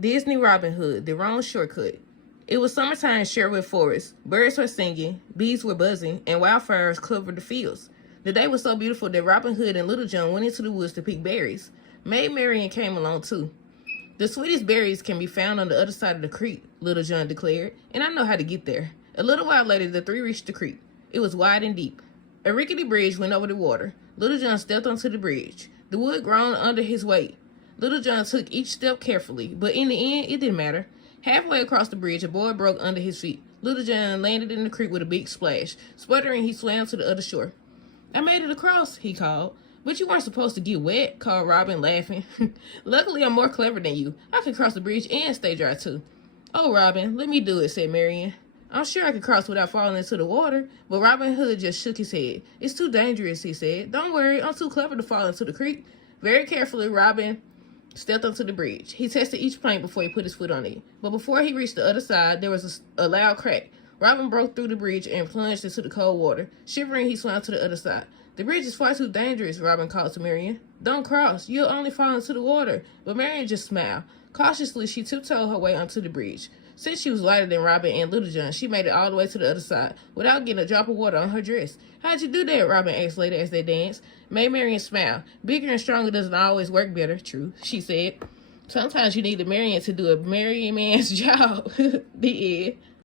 Disney Robin Hood, the wrong shortcut. It was summertime in Sherwood Forest. Birds were singing, bees were buzzing, and wildflowers covered the fields. The day was so beautiful that Robin Hood and Little John went into the woods to pick berries. Maid Marian came along too. The sweetest berries can be found on the other side of the creek, Little John declared, and I know how to get there. A little while later, the three reached the creek. It was wide and deep. A rickety bridge went over the water. Little John stepped onto the bridge. The wood groaned under his weight. Little John took each step carefully, but in the end, it didn't matter. Halfway across the bridge, a board broke under his feet. Little John landed in the creek with a big splash. Sputtering, he swam to the other shore. I made it across, he called. But you weren't supposed to get wet, called Robin, laughing. Luckily, I'm more clever than you. I can cross the bridge and stay dry, too. Oh, Robin, let me do it, said Marian. I'm sure I could cross without falling into the water, but Robin Hood just shook his head. It's too dangerous, he said. Don't worry, I'm too clever to fall into the creek. Very carefully, Robin stepped onto the bridge. He tested each plank before he put his foot on it. But before he reached the other side, there was a loud crack. Robin broke through the bridge and plunged into the cold water. Shivering, he swam to the other side. The bridge is far too dangerous, Robin called to Marian. Don't cross. You'll only fall into the water. But Marian just smiled. Cautiously, she tiptoed her way onto the bridge. Since she was lighter than Robin and Little John, she made it all the way to the other side without getting a drop of water on her dress. How'd you do that? Robin asked later as they danced. Maid Marian smiled. Bigger and stronger doesn't always work better, true, she said. Sometimes you need a Marian to do a Marian man's job. The end.